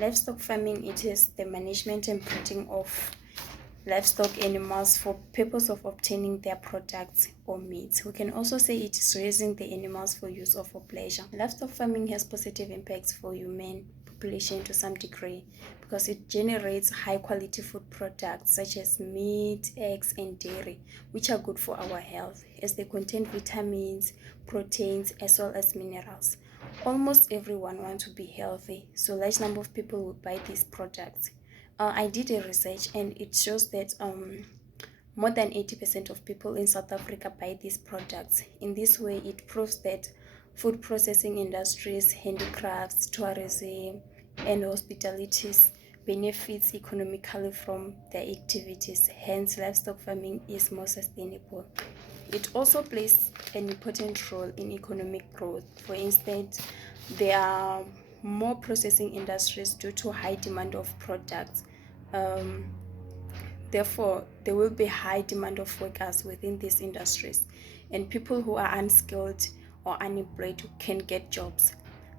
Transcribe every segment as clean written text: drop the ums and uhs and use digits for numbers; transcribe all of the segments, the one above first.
Livestock farming, it is the management and breeding of livestock animals for purpose of obtaining their products or meat. We can also say it is raising the animals for use or for pleasure. Livestock farming has positive impacts for human population to some degree because it generates high quality food products such as meat, eggs, and dairy, which are good for our health as they contain vitamins, proteins, as well as minerals. Almost everyone wants to be healthy, so large number of people will buy these products. I did a research and it shows that more than 80% of people in South Africa buy these products. In this way, it proves that food processing industries, handicrafts, tourism, and hospitalities benefits economically from their activities. Hence, livestock farming is more sustainable. It also plays an important role in economic growth. For instance, there are more processing industries due to high demand of products. Um, Therefore, there will be high demand of workers within these industries, and people who are unskilled or unemployed can get jobs.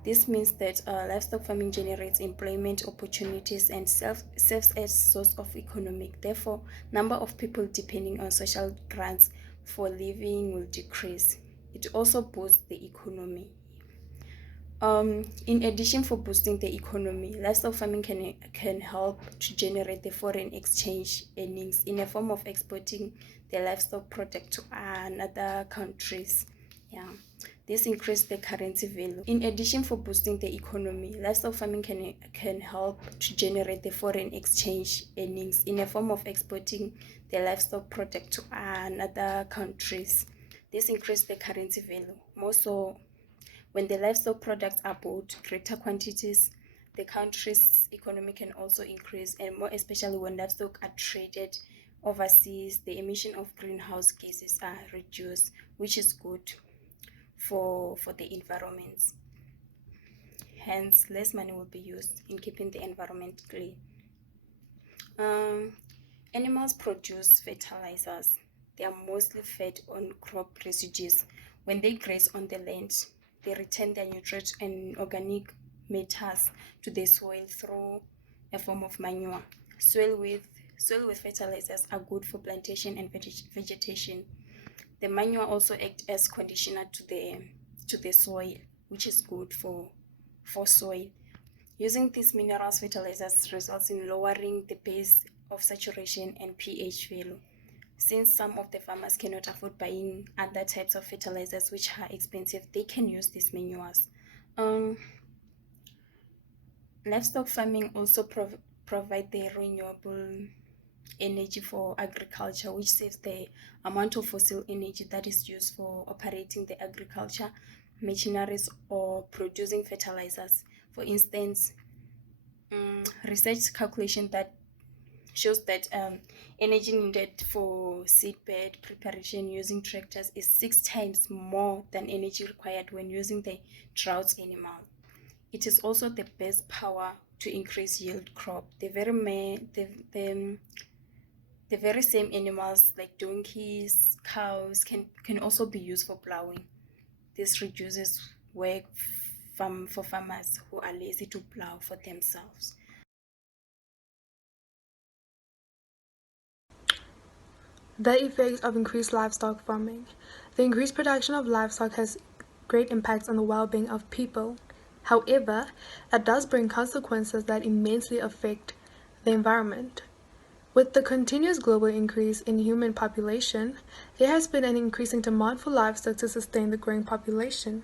This means that livestock farming generates employment opportunities and serves as source of economic. Therefore, number of people depending on social grants for living will decrease. It also boosts the economy. In addition for boosting the economy, livestock farming can help to generate the foreign exchange earnings in a form of exporting the livestock product to other countries. Yeah, this increase the currency value. In addition for boosting the economy, livestock farming can help to generate the foreign exchange earnings in a form of exporting the livestock product to other countries. This increase the currency value. More so, when the livestock products are bought greater quantities, the country's economy can also increase, and more especially when livestock are traded overseas, the emission of greenhouse gases are reduced, which is good for the environment. Hence, less money will be used in keeping the environment clean. Um, Animals produce fertilizers. They are mostly fed on crop residues. When they graze on the land, they return their nutrients and organic matters to the soil through a form of manure. Soil with fertilizers are good for plantation and vegetation. The manure also acts as conditioner to the soil, which is good for soil. Using these minerals fertilizers results in lowering the base of saturation and pH value. Since some of the farmers cannot afford buying other types of fertilizers which are expensive, they can use these manures. Um, Livestock farming also provide the renewable energy for agriculture, which saves the amount of fossil energy that is used for operating the agriculture machineries or producing fertilizers. For instance, research calculation that shows that energy needed for seedbed preparation using tractors is 6 times more than energy required when using the drought animal. It is also the best power to increase yield crop. The very same animals like donkeys, cows can also be used for plowing. This reduces work for farmers who are lazy to plow for themselves. The effects of increased livestock farming. The increased production of livestock has great impacts on the well-being of people. However, it does bring consequences that immensely affect the environment. With the continuous global increase in human population, there has been an increasing demand for livestock to sustain the growing population.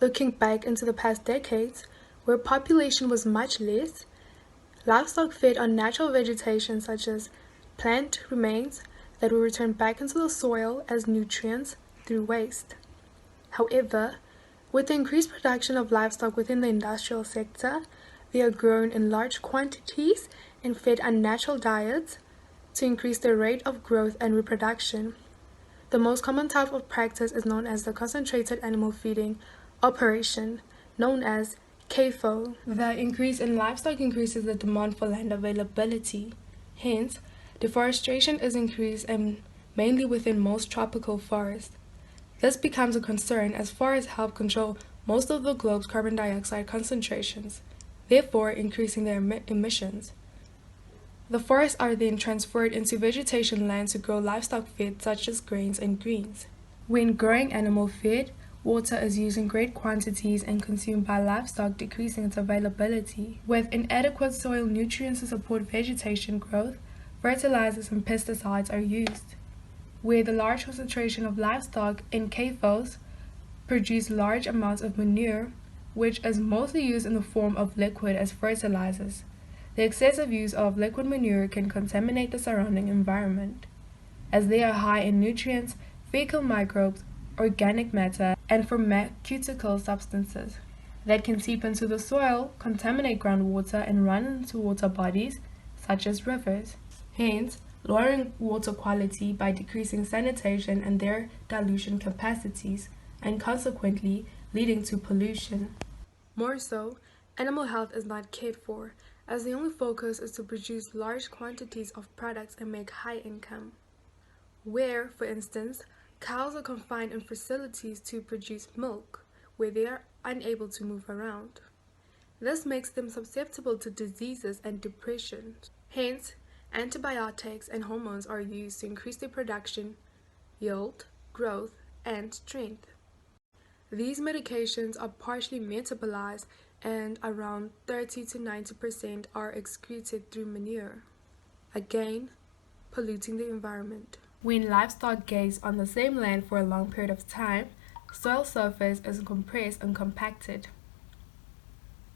Looking back into the past decades, where population was much less, livestock fed on natural vegetation such as plant remains that will return back into the soil as nutrients through waste. However, with the increased production of livestock within the industrial sector, they are grown in large quantities and fed unnatural diets to increase the rate of growth and reproduction. The most common type of practice is known as the concentrated animal feeding operation, known as CAFO. The increase in livestock increases the demand for land availability. Hence, deforestation is increased and mainly within most tropical forests. This becomes a concern as forests help control most of the globe's carbon dioxide concentrations. therefore increasing their emissions. The forests are then transferred into vegetation land to grow livestock feed such as grains and greens. When growing animal feed, water is used in great quantities and consumed by livestock, decreasing its availability. With inadequate soil nutrients to support vegetation growth, fertilizers and pesticides are used. Where the large concentration of livestock in CAFOs produce large amounts of manure, which is mostly used in the form of liquid as fertilizers. The excessive use of liquid manure can contaminate the surrounding environment, as they are high in nutrients, fecal microbes, organic matter, and pharmaceutical substances that can seep into the soil, contaminate groundwater, and run into water bodies, such as rivers. Hence, lowering water quality by decreasing sanitation and their dilution capacities, and consequently leading to pollution. More so, animal health is not cared for, as the only focus is to produce large quantities of products and make high income. Where, for instance, cows are confined in facilities to produce milk, where they are unable to move around. This makes them susceptible to diseases and depression. Hence, antibiotics and hormones are used to increase their production, yield, growth, and strength. These medications are partially metabolized and around 30 to 90% are excreted through manure, again polluting the environment. When livestock graze on the same land for a long period of time, soil surface is compressed and compacted,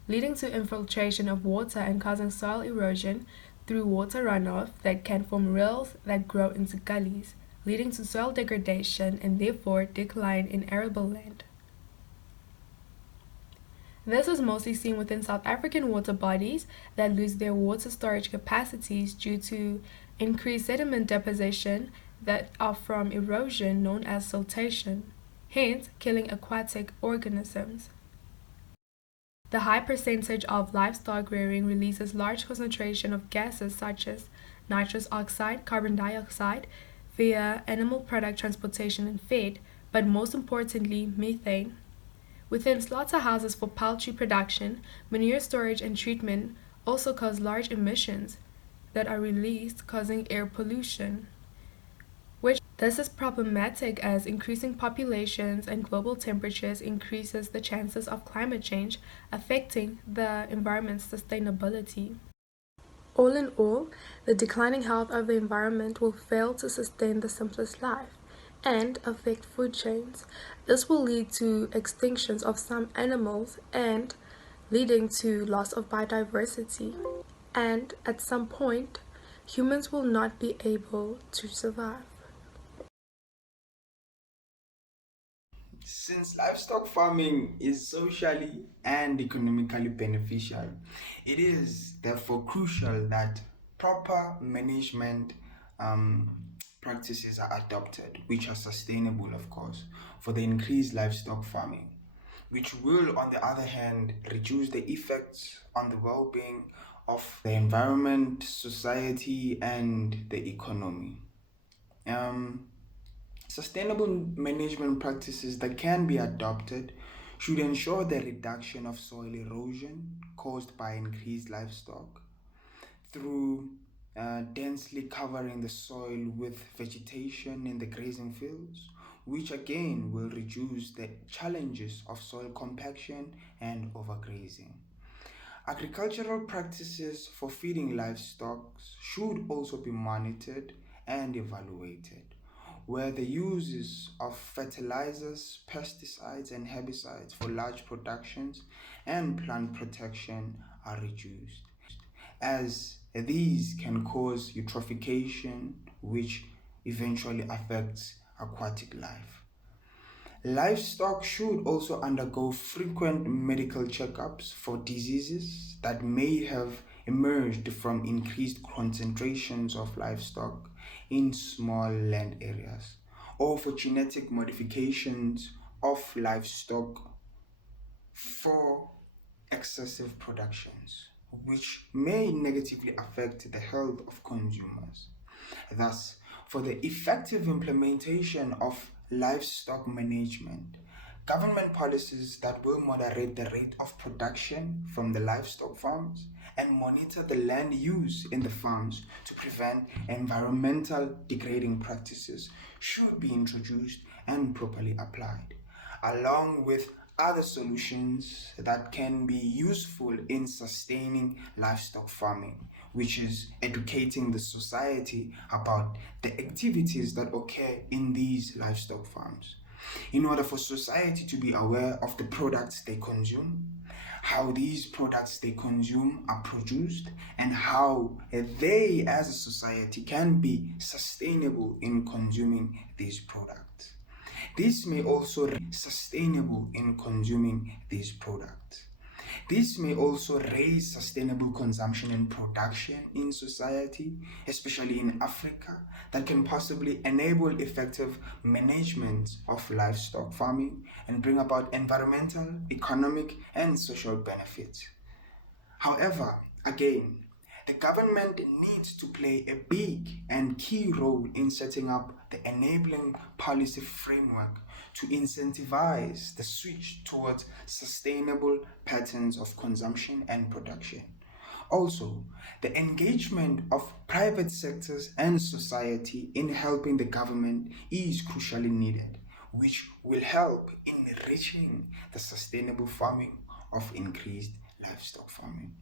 leading to infiltration of water and causing soil erosion through water runoff that can form rills that grow into gullies, leading to soil degradation and therefore decline in arable land. This is mostly seen within South African water bodies that lose their water storage capacities due to increased sediment deposition that are from erosion known as siltation, hence killing aquatic organisms. The high percentage of livestock rearing releases large concentration of gases such as nitrous oxide, carbon dioxide, via animal product transportation and feed, but most importantly, methane. Within slaughterhouses for poultry production, manure storage and treatment also cause large emissions that are released, causing air pollution. This is problematic as increasing populations and global temperatures increases the chances of climate change affecting the environment's sustainability. All in all, the declining health of the environment will fail to sustain the simplest life and affect food chains. This will lead to extinctions of some animals and leading to loss of biodiversity. And at some point, humans will not be able to survive. Since livestock farming is socially and economically beneficial, it is therefore crucial that proper management um, practices are adopted, which are sustainable, of course, for the increased livestock farming, which will, on the other hand, reduce the effects on the well being of the environment, society, and the economy. Um, Sustainable management practices that can be adopted should ensure the reduction of soil erosion caused by increased livestock through densely covering the soil with vegetation in the grazing fields, which again will reduce the challenges of soil compaction and overgrazing. Agricultural practices for feeding livestock should also be monitored and evaluated, where the uses of fertilizers, pesticides, and herbicides for large productions and plant protection are reduced, as these can cause eutrophication, which eventually affects aquatic life. Livestock should also undergo frequent medical checkups for diseases that may have emerged from increased concentrations of livestock in small land areas, or for genetic modifications of livestock for excessive productions, which may negatively affect the health of consumers. Thus, for the effective implementation of livestock management, Government policies that will moderate the rate of production from the livestock farms and monitor the land use in the farms to prevent environmental degrading practices should be introduced and properly applied, along with other solutions that can be useful in sustaining livestock farming, which is educating the society about the activities that occur in these livestock farms, in order for society to be aware of the products they consume, how these products they consume are produced, and how they as a society can be sustainable in consuming these products. This may also sustainable in consuming these products. This may also raise sustainable consumption and production in society, especially in Africa, that can possibly enable effective management of livestock farming and bring about environmental, economic, and social benefits. However, again, the government needs to play a big and key role in setting up the enabling policy framework to incentivize the switch towards sustainable patterns of consumption and production. Also, the engagement of private sectors and society in helping the government is crucially needed, which will help in reaching the sustainable farming of increased livestock farming.